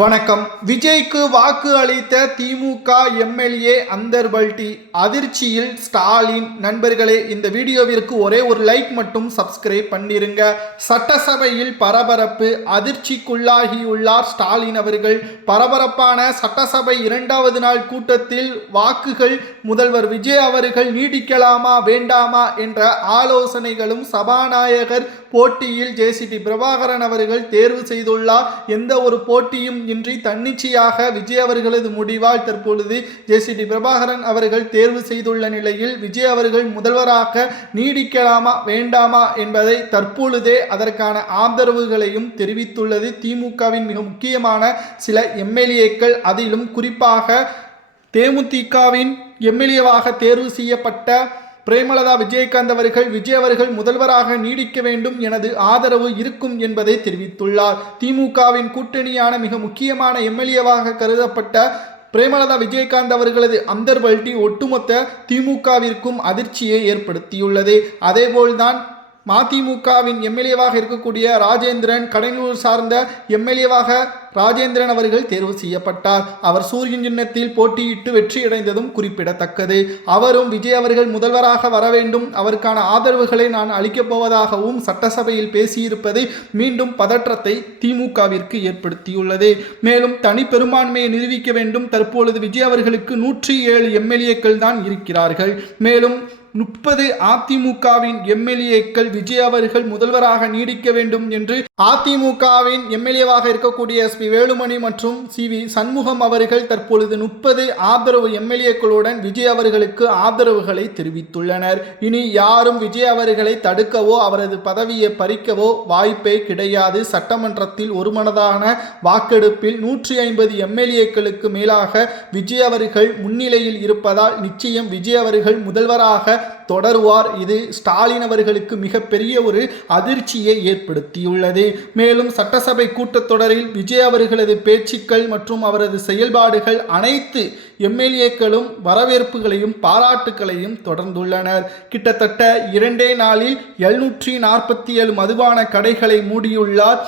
வணக்கம். விஜய்க்கு வாக்கு அளித்த திமுக எம்எல்ஏ அந்தர்பல்டி அதிர்ச்சியில் ஸ்டாலின். நண்பர்களே, இந்த வீடியோவிற்கு ஒரே ஒரு லைக் மட்டும் சப்ஸ்கிரைப் பண்ணிருங்க. சட்டசபையில் பரபரப்பு, அதிர்ச்சிக்குள்ளாகியுள்ளார் ஸ்டாலின் அவர்கள். பரபரப்பான சட்டசபை இரண்டாவது நாள் கூட்டத்தில் வாக்குகள் முதல்வர் விஜய் அவர்கள் நீடிக்கலாமா வேண்டாமா என்ற ஆலோசனைகளும், சபாநாயகர் போட்டியில் ஜேசிடி பிரபாகரன் அவர்கள் தேர்வு செய்துள்ளார். எந்த ஒரு போட்டியும் இன்றி தன்னிச்சையாக விஜய் அவர்களது முடிவால் தற்பொழுது ஜேசிடி பிரபாகரன் அவர்கள் தேர்வு செய்துள்ள நிலையில் விஜய் அவர்கள் முதல்வராக நீடிக்கலாமா வேண்டாமா என்பதை தற்பொழுதே அதற்கான ஆதரவுகளையும் தெரிவித்துள்ளது திமுகவின் மிக முக்கியமான சில எம்எல்ஏக்கள். அதிலும் குறிப்பாக தேமுதிகவின் எம்எல்ஏவாக தேர்வு செய்யப்பட்ட பிரேமலதா விஜயகாந்த் அவர்கள் விஜய் அவர்கள் முதல்வராக நீடிக்க வேண்டும் எனது ஆதரவு இருக்கும் என்பதை தெரிவித்துள்ளார். திமுகவின் கூட்டணியான மிக முக்கியமான எம்எல்ஏவாக கருதப்பட்ட பிரேமலதா விஜயகாந்த் அவர்களது அந்தர்பல்டி ஒட்டுமொத்த திமுகவிற்கும் அதிர்ச்சியை ஏற்படுத்தியுள்ளது. அதேபோல்தான் மதிமுகவின் எம்எல்ஏவாக இருக்கக்கூடிய ராஜேந்திரன், கடலூர் சார்ந்த எம்எல்ஏவாக ராஜேந்திரன் அவர்கள் தேர்வு செய்யப்பட்டார். அவர் சூரியன் சின்னத்தில் போட்டியிட்டு வெற்றியடைந்ததும் குறிப்பிடத்தக்கது. அவரும் விஜய் அவர்கள் முதல்வராக வர வேண்டும், அவருக்கான ஆதரவுகளை நான் அளிக்கப் போவதாகவும் சட்டசபையில் பேசியிருப்பது மீண்டும் பதற்றத்தை திமுகவிற்கு ஏற்படுத்தியுள்ளது. மேலும் தனி பெரும்பான்மையை நிரூபிக்க வேண்டும். தற்பொழுது விஜய் அவர்களுக்கு 107 எம்எல்ஏக்கள் தான் இருக்கிறார்கள். மேலும் 30 அதிமுகவின் எம்எல்ஏக்கள் விஜய் அவர்கள் முதல்வராக நீடிக்க வேண்டும் என்று அதிமுகவின் எம்எல்ஏவாக இருக்கக்கூடிய எஸ்பி வேலுமணி மற்றும் சி.வி. சண்முகம் அவர்கள் தற்பொழுது 30 ஆதரவு எம்எல்ஏக்களுடன் விஜய் அவர்களுக்கு ஆதரவுகளை தெரிவித்துள்ளனர். இனி யாரும் விஜய் அவர்களை தடுக்கவோ அவரது பதவியை பறிக்கவோ வாய்ப்பே கிடையாது. சட்டமன்றத்தில் ஒருமனதான வாக்கெடுப்பில் 150 எம்எல்ஏக்களுக்கு மேலாக விஜய் அவர்கள் முன்னிலையில் இருப்பதால் நிச்சயம் விஜய் அவர்கள் முதல்வராக தொடருவார். இது ஸ்டாலின் அவர்களுக்கு மிகப்பெரிய ஒரு அதிர்ச்சியை ஏற்படுத்தியுள்ளது. மேலும் சட்டசபை கூட்டத்தொடரில் விஜய் அவர்களது பேச்சுக்கள் மற்றும் அவரது செயல்பாடுகள் அனைத்து எம்எல்ஏக்களும் வரவேற்புகளையும் பாராட்டுகளையும் தொடர்ந்துள்ளனர். கிட்டத்தட்ட 2 நாளில் 747 மதுபான கடைகளை மூடியுள்ளார்.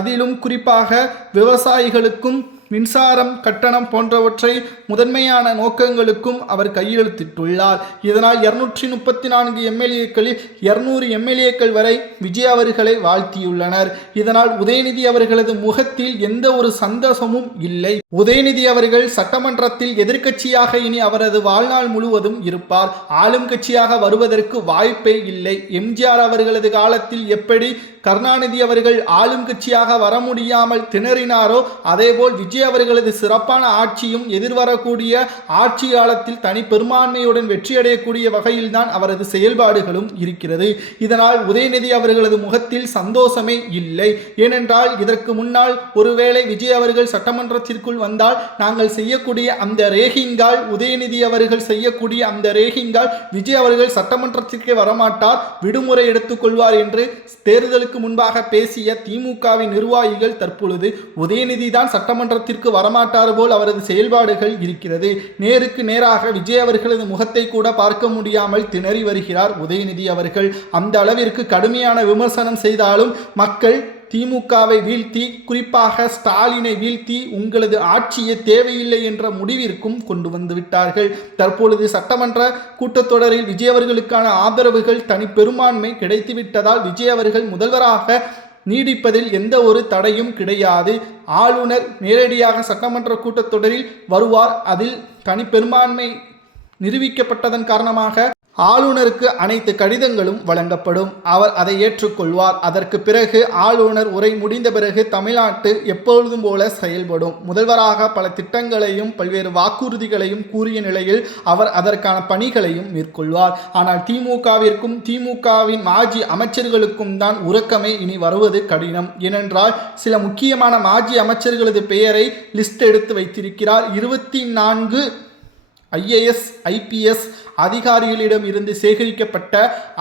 அதிலும் குறிப்பாக விவசாயிகளுக்கும் மின்சாரம் கட்டணம் போன்றவற்றை முதன்மையான நோக்கங்களுக்கும் அவர் கையெழுத்திட்டுள்ளார். இதனால் 234 எம்எல்ஏக்களில் 200 எம்எல்ஏக்கள் வரை விஜய் அவர்களை வாழ்த்தியுள்ளனர். இதனால் உதயநிதி அவர்களது முகத்தில் எந்த ஒரு சந்தோஷமும் இல்லை. உதயநிதி அவர்கள் சட்டமன்றத்தில் எதிர்க்கட்சியாக இனி அவரது வாழ்நாள் முழுவதும் இருப்பார். ஆளும் கட்சியாக வருவதற்கு வாய்ப்பே இல்லை. எம்ஜிஆர் அவர்களது காலத்தில் எப்படி கருணாநிதி அவர்கள் ஆளும் கட்சியாக வர முடியாமல் திணறினாரோ, அதேபோல் விஜய் அவர்களது சிறப்பான ஆட்சியும் எதிர்வரக்கூடிய ஆட்சி காலத்தில் தனி பெரும்பான்மையுடன் வெற்றியடையக்கூடிய வகையில்தான் அவரது செயல்பாடுகளும் இருக்கிறது. இதனால் உதயநிதி அவர்களது முகத்தில் சந்தோஷமே இல்லை. ஏனென்றால் இதற்கு முன்னால் ஒருவேளை விஜய் அவர்கள் சட்டமன்றத்திற்குள் வந்தால் நாங்கள் செய்யக்கூடிய அந்த ரேகிங்கால், உதயநிதி அவர்கள் செய்யக்கூடிய அந்த ரேகிங்கால் விஜய் அவர்கள் சட்டமன்றத்திற்கே வரமாட்டார், விடுமுறை எடுத்துக்கொள்வார் என்று தேர்தலுக்கு முன்பாக பேசிய திமுகவின் நிர்வாகிகள் தற்பொழுது உதயநிதி தான் சட்டமன்றத்திற்கு வரமாட்டார் போல் அவரது செயல்பாடுகள் இருக்கிறது. நேருக்கு நேராக விஜய் அவர்களது முகத்தை கூட பார்க்க முடியாமல் திணறி வருகிறார் உதயநிதி அவர்கள். அந்த அளவிற்கு கடுமையான விமர்சனம் செய்தாலும் மக்கள் திமுகவை வீழ்த்தி, குறிப்பாக ஸ்டாலினை வீழ்த்தி உங்களது ஆட்சியே தேவையில்லை என்ற முடிவிற்கும் கொண்டு வந்து விட்டார்கள். தற்பொழுது சட்டமன்ற கூட்டத்தொடரில் விஜய் அவர்களுக்கான ஆதரவுகள் தனி பெரும்பான்மை கிடைத்துவிட்டதால் விஜய் அவர்கள் முதல்வராக நீடிப்பதில் எந்த ஒரு தடையும் கிடையாது. ஆளுநர் நேரடியாக சட்டமன்ற கூட்டத்தொடரில் வருவார். அதில் தனி பெரும்பான்மை நிரூபிக்கப்பட்டதன் காரணமாக ஆளுநருக்கு அனைத்து கடிதங்களும் வழங்கப்படும். அவர் அதை ஏற்றுக்கொள்வார். அதற்கு பிறகு ஆளுநர் உரை முடிந்த பிறகு தமிழ்நாட்டு எப்பொழுதும் போல செயல்படும். முதல்வராக பல திட்டங்களையும் பல்வேறு வாக்குறுதிகளையும் கூறிய நிலையில் அவர் அதற்கான பணிகளையும் மேற்கொள்வார். ஆனால் திமுகவிற்கும் திமுகவின் மாஜி அமைச்சர்களுக்கும் தான் உறக்கமே இனி வருவது கடினம். ஏனென்றால் சில முக்கியமான மாஜி அமைச்சர்களது பெயரை லிஸ்ட் எடுத்து வைத்திருக்கிறார். 24 IAS IPS அதிகாரிகளிடம் இருந்து சேகரிக்கப்பட்ட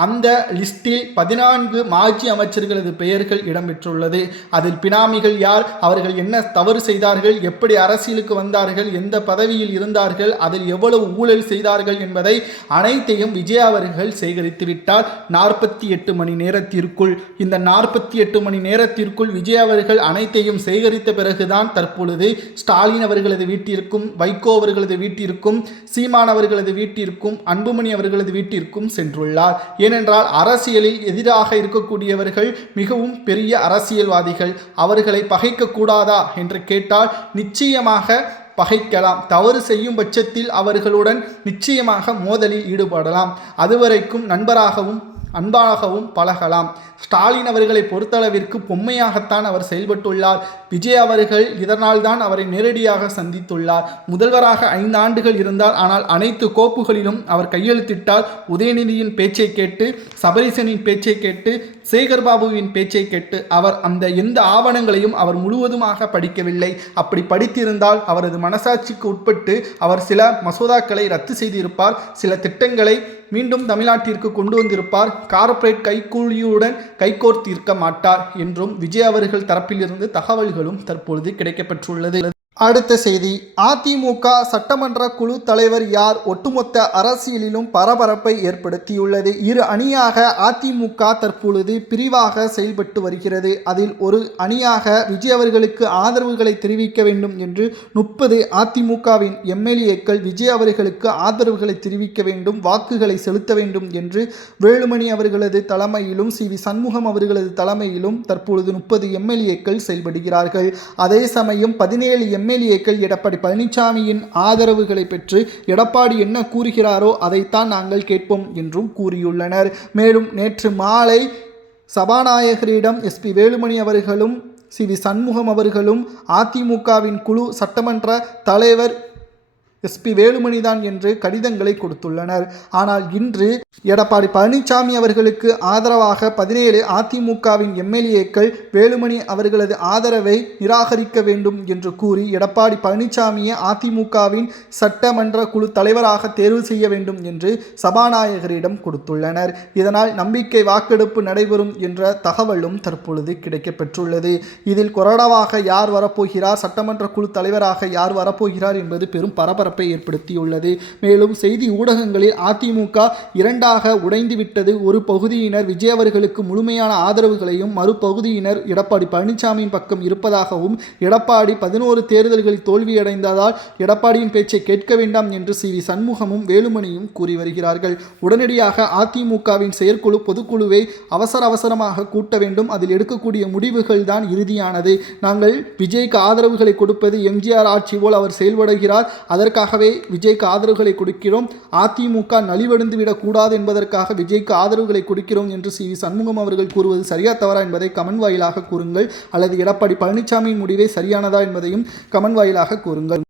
அந்த லிஸ்டில் 14 மாஜி அமைச்சர்களது பெயர்கள் இடம்பெற்றுள்ளது. அதில் பினாமிகள் யார், அவர்கள் என்ன தவறு செய்தார்கள், எப்படி அரசியலுக்கு வந்தார்கள், எந்த பதவியில் இருந்தார்கள், அதில் எவ்வளவு ஊழல் செய்தார்கள் என்பதை அனைத்தையும் விஜய் அவர்கள் சேகரித்து விட்டார் 48 மணி நேரத்திற்குள். இந்த 48 மணி நேரத்திற்குள் விஜய் அவர்கள் அனைத்தையும் சேகரித்த பிறகுதான் தற்பொழுது ஸ்டாலின் அவர்களது வீட்டிற்கும், வைகோ அவர்களது வீட்டிற்கும், சீமான் அவர்களது வீட்டிற்கும், அன்புமணி அவர்களது வீட்டிற்கும் சென்றுள்ளார். ஏனென்றால் அரசியலில் எதிராக இருக்கக்கூடியவர்கள் மிகவும் பெரிய அரசியல்வாதிகள். அவர்களை பகைக்க கூடாதா என்று கேட்டால் நிச்சயமாக பகைக்கலாம். தவறு செய்யும் பட்சத்தில் அவர்களுடன் நிச்சயமாக மோதலில் ஈடுபடலாம். அதுவரைக்கும் நண்பராகவும் அன்பாகவும் பழகலாம். ஸ்டாலின் அவர்களை பொறுத்தளவிற்கு பொம்மையாகத்தான் அவர் செயல்பட்டுள்ளார். விஜய் அவர்கள் இதனால் தான் அவரை நேரடியாக சந்தித்துள்ளார். முதல்வராக 5 ஆண்டுகள் இருந்தார். ஆனால் அனைத்து கோப்புகளிலும் அவர் கையெழுத்திட்டார். உதயநிதியின் பேச்சை கேட்டு, சபரீசனின் பேச்சை கேட்டு, சேகர்பாபுவின் பேச்சை கேட்டு அவர் அந்த எந்த ஆவணங்களையும் அவர் முழுவதுமாக படிக்கவில்லை. அப்படி படித்திருந்தால் அவரது மனசாட்சிக்கு உட்பட்டு அவர் சில மசோதாக்களை ரத்து செய்திருப்பார். சில திட்டங்களை மீண்டும் தமிழ்நாட்டிற்கு கொண்டு வந்திருப்பார். கார்ப்பரேட் கைக்கூலியுடன் கைகோர்த்திருக்க மாட்டார் என்றும் விஜய் அவர்கள் தரப்பிலிருந்து தகவல்களும் தற்பொழுது கிடைக்கப்பெற்றுள்ளது. அடுத்த செய்தி, அதிமுக சட்டமன்ற குழு தலைவர் யார் ஒட்டுமொத்த அரசியலிலும் பரபரப்பை ஏற்படுத்தியுள்ளது. இரு அணியாக அதிமுக தற்பொழுது பிரிவாக செயல்பட்டு வருகிறது. அதில் ஒரு அணியாக விஜய் அவர்களுக்கு ஆதரவுகளை தெரிவிக்க வேண்டும் என்று 30 அதிமுகவின் எம்எல்ஏக்கள் விஜய் அவர்களுக்கு ஆதரவுகளை தெரிவிக்க வேண்டும், வாக்குகளை செலுத்த வேண்டும் என்று வேலுமணி அவர்களது தலைமையிலும் சி.வி. சண்முகம் அவர்களது தலைமையிலும் தற்பொழுது 30 எம்எல்ஏக்கள் செயல்படுகிறார்கள். அதே சமயம் 17 எம்எல்ஏக்கள் எடப்பாடி பழனிசாமியின் ஆதரவுகளை பெற்று எடப்பாடி என்ன கூறுகிறாரோ அதைத்தான் நாங்கள் கேட்போம் என்றும் கூறியுள்ளனர். மேலும் நேற்று மாலை சபாநாயகரிடம் எஸ்பி வேலுமணி அவர்களும் சி.வி. சண்முகம் அவர்களும் அதிமுகவின் குழு சட்டமன்ற தலைவர் எஸ்பி வேலுமணிதான் என்று கடிதங்களை கொடுத்துள்ளனர். ஆனால் இன்று எடப்பாடி பழனிசாமி அவர்களுக்கு ஆதரவாக 17 அதிமுகவின் எம்எல்ஏக்கள் வேலுமணி அவர்களது ஆதரவை நிராகரிக்க வேண்டும் என்று கூறி எடப்பாடி பழனிசாமியை அதிமுகவின் சட்டமன்ற குழு தலைவராக தேர்வு செய்ய வேண்டும் என்று சபாநாயகரிடம் கொடுத்துள்ளனர். இதனால் நம்பிக்கை வாக்கெடுப்பு நடைபெறும் என்ற தகவலும் தற்பொழுது கிடைக்கப்பெற்றுள்ளது. இதில் கொறடாவாக யார் வரப்போகிறார், சட்டமன்ற குழு தலைவராக யார் வரப்போகிறார் என்பது பெரும் பரபரப்பு ஏற்படுத்தியுள்ளது. மேலும் செய்தி ஊடகங்களில் அதிமுக இரண்டாக உடைந்துவிட்டது. ஒரு பகுதியினர் விஜய் அவர்களுக்கு முழுமையான ஆதரவுகளையும், மறுபகுதியினர் எடப்பாடி பழனிசாமியின் பக்கம் இருப்பதாகவும், எடப்பாடி 11 தேர்தல்களில் தோல்வியடைந்ததால் எடப்பாடியின் பேச்சை கேட்க வேண்டாம் என்று சி.வி. சண்முகமும் வேலுமணியும் கூறி வருகிறார்கள். உடனடியாக அதிமுகவின் செயற்குழு பொதுக்குழுவை அவசரமாக கூட்ட வேண்டும். அதில் எடுக்கக்கூடிய முடிவுகள் தான் இறுதியானது. நாங்கள் விஜய்க்கு ஆதரவுகளை கொடுப்பது எம்ஜிஆர் ஆட்சி போல் அவர் செயல்படுகிறார், அதற்காகவே விஜய்க்கு ஆதரவுகளை கொடுக்கிறோம், அதிமுக நலிவடைந்து விடக்கூடாது என்பதற்காக விஜய்க்கு ஆதரவுகளை கொடுக்கிறோம் என்று சி.வி. சண்முகம் அவர்கள் கூறுவது சரியா தவறா என்பதை கமெண்ட் வாயிலாக கூறுங்கள். அல்லது எடப்பாடி பழனிசாமியின் முடிவே சரியானதா என்பதையும் கமெண்ட் வாயிலாக கூறுங்கள்.